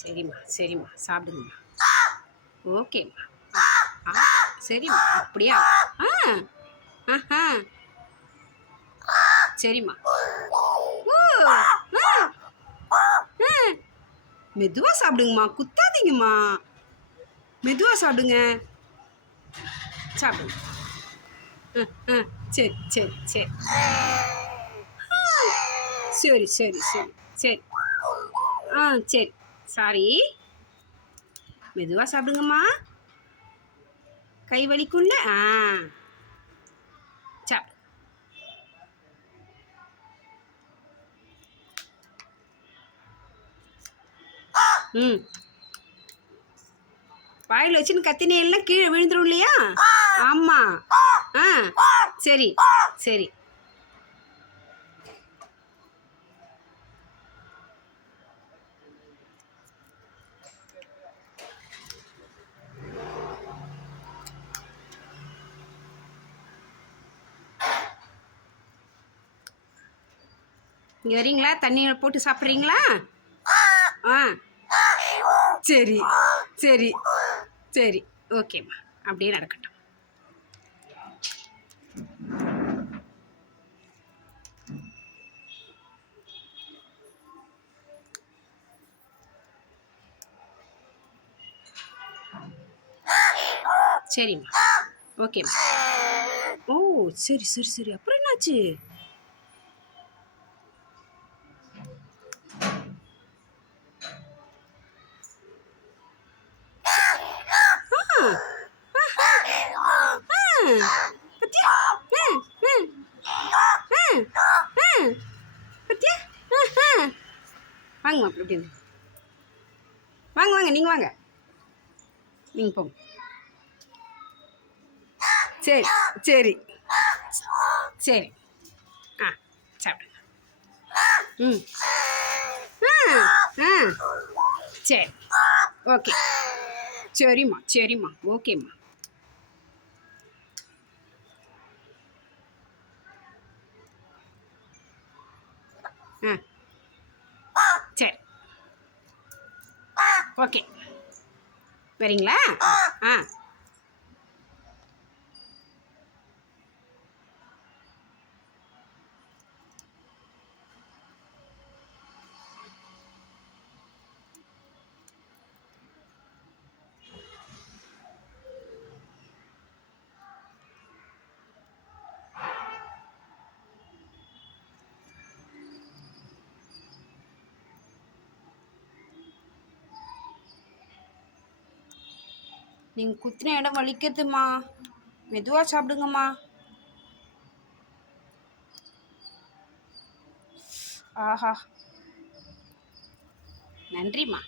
சரிம்மா சரிம்மா சாப்பிடுங்கம்மா. ஓகேம்மா. ஆ சரிம்மா அப்படியா? ஆ ஆஹா. சரிம்மா. ஓ ஆ ஆ. மெதுவாக சாப்பிடுங்கம்மா குத்தாதீங்கம்மா. மெதுவாக சாப்பிடுங்க. சாப்பிடுங்க. ஆ ஆ சரி சரி சரி. சரி சரி சரி சரி. ஆ சரி. சாரி மெதுவாக சாப்பிடுங்கம்மா. கை வலிக்கும்ல? ஆ. சாப்பிடு ம். வாயில் வச்சுன்னு கத்தினேன்னா கீழே விழுந்துரும் இல்லையா? ஆமாம் ஆ. சரி. சரி. இங்கே வரீங்களா? தண்ணியில் போட்டு சாப்பிட்றீங்களா? ஆ. சரி. சரி. சரி. ஓகேம்மா. அப்படியே நடக்கட்டும். சரிம்மா. ஓகேம்மா. ஓ சரி சரி சரி. அப்புறம் என்னாச்சு பத்தியா ம் ம் ம் ம் பத்தியா? வாங்கம்மா அப்படி வாங்க வாங்க நீங்கள் வாங்க. நீங்கள் போங்க. சரி சரி. சரி. ஆ சாப்பிடுங்க ம். ஆ ஆ. சரி. ஓகே. சரிம்மா சரிம்மா. ஓகேம்மா. ஆ சரி ஓகே. வரீங்களா ஆ. நீங்கள் குத்தின இடம் வலிக்குதுமா. மெதுவாக சாப்பிடுங்கம்மா. ஆஹா. நன்றிம்மா.